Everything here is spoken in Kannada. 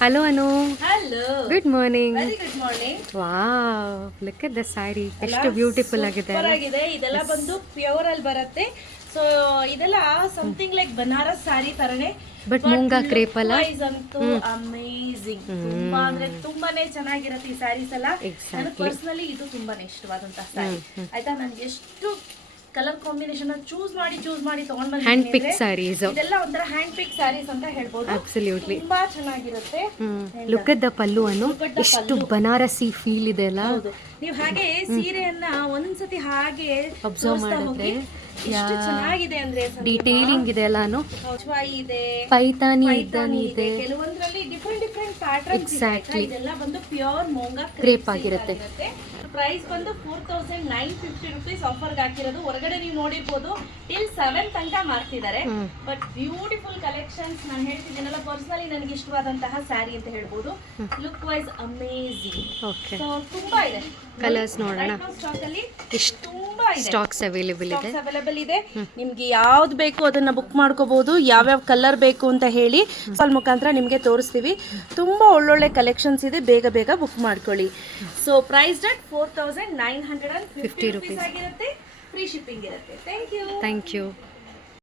Hello, Anu. Hello. Good morning. Very good morning. Wow, look at the saree. ಎಷ್ಟು ಬ್ಯೂಟಿಫುಲ್ ಆಗಿದೆ. ಸೂಪರ್ ಆಗಿದೆ. ಇದೆಲ್ಲ ಬಂದು ಪ್ಯೂರ್ ಅಲ್ಲಿ ಬರುತ್ತೆ. ಸೊ ಇದೆಲ್ಲ ಸಮಥಿಂಗ್ ಲೈಕ್ ಬನಾರಸ್ ಸಾರಿ ತರನೇ. ಬಟ್ ಮೂಂಗಾ ಕ್ರೇಪ್ ಅಲ್ಲ. ಅಂತೂ ಅಮೇಜಿಂಗ್. ತುಂಬಾ ಅಂದ್ರೆ ತುಂಬಾನೇ ಚೆನ್ನಾಗಿರುತ್ತೆ ಈ ಸ್ಯಾರೀಸ್ ಎಲ್ಲ. ನನಗೆ ಪರ್ಸನಲಿ ಇದು ತುಂಬಾನೇ ಇಷ್ಟವಾದಂತಹ ಸ್ಯಾರಿ. ಆಯ್ತಾ, ನನಗೆ ಎಷ್ಟು ಕಲರ್ ಕಾಂಬಿನೇಷನ್ ಚೂಸ್ ಮಾಡಿ ತಗೊಂಡ್ ಬಂದಿದ್ದೀನಿ. ಹ್ಯಾಂಡ್ ಪಿಕ್ ಸ್ಯಾರೀಸ್. ಇದೆಲ್ಲ ಒಂಥರ ಹ್ಯಾಂಡ್ ಪಿಕ್ ಸ್ಯಾರೀಸ್ ಅಂತ ಹೇಳ್ಬೋದು. ಅಬ್ಸಲ್ಯೂಟ್ಲಿ. ತುಂಬಾ ಚೆನ್ನಾಗಿರುತ್ತೆ. ಲುಕ್ ಅಟ್ ದ ಪಲ್ಲು ಅನ್ನು. ಎಷ್ಟು ಬನಾರಸಿ ಫೀಲ್ ಇದೆ ಅಲ್ಲ. ನೀವು ಹಾಗೆ ಸೀರೆಯನ್ನ ಒಂದ್ಸತಿ ಹಾಗೆ ಅಬ್ಸರ್ವ್ ಮಾಡಿದ್ರೆ ಎಷ್ಟು ಚೆನ್ನಾಗಿದೆ ಅಂದ್ರೆ ಡೀಟೇಲಿಂಗ್ ಇದೆ ಎಲ್ಲಾನು. ಇದೆ, ಪೈತಾನಿ ಇದೆ, ಕೆಲವೊಂದ್ರಲ್ಲಿ ಡಿಫ್ರೆಂಟ್ ಪ್ಯಾಟರ್ನ್ಸ್ ಇದೆ. ಇದೆಲ್ಲ ಬಂದು ಪ್ಯೂರ್ ಮೂಂಗಾ ಕ್ರೇಪ್ ಆಗಿರುತ್ತೆ. ಪ್ರೈಸ್ ಬಂದು 4950 rupees ಆಫರ್ಗೆ ಹಾಕಿರೋದು. ಹೊರಗಡೆ ನೀವು ನೋಡಿರ್ಬೋದು ಟಿಲ್ 7 ತನಕ ಮಾಡ್ತಿದ್ದಾರೆ. But beautiful collections. ನಾನು ಹೇಳ್ತಿದ್ದೀನಲ್ಲ, ಪರ್ಸನಲಿ ನನಗೆ ಇಷ್ಟವಾದಂತಹ ಸ್ಯಾರಿ ಅಂತ ಹೇಳ್ಬೋದು. Look wise amazing. ಸೊ ತುಂಬಾ ಇದೆ. ಕಲರ್ಸ್ ನೋಡೋಣ. ಸ್ಟಾಕ್ ಅಲ್ಲಿ ತುಂಬಾ ಇದೆ. ಸ್ಟಾಕ್ಸ್ ಅವೈಲೇಬಲ್ ಇದೆ. ನಿಮ್ಗೆ ಯಾವ್ದು ಬೇಕು ಅದನ್ನ ಬುಕ್ ಮಾಡ್ಕೋಬಹುದು. ಯಾವ್ಯಾವ ಕಲರ್ ಬೇಕು ಅಂತ ಹೇಳಿ ಕಾಲ್ ಮುಖಾಂತರ ನಿಮಗೆ ತೋರಿಸ್ತೀವಿ. ತುಂಬಾ ಒಳ್ಳೊಳ್ಳೆ ಕಲೆಕ್ಷನ್ಸ್ ಇದೆ. ಬೇಗ ಬುಕ್ ಮಾಡ್ಕೊಳ್ಳಿ. ಸೊ ಪ್ರೈಸ್ ಡಟ್ 4950 rupees ಆಗಿರುತ್ತೆ. ಫ್ರೀ ಶಿಪ್ಪಿಂಗ್ ಇರುತ್ತೆ. Thank you.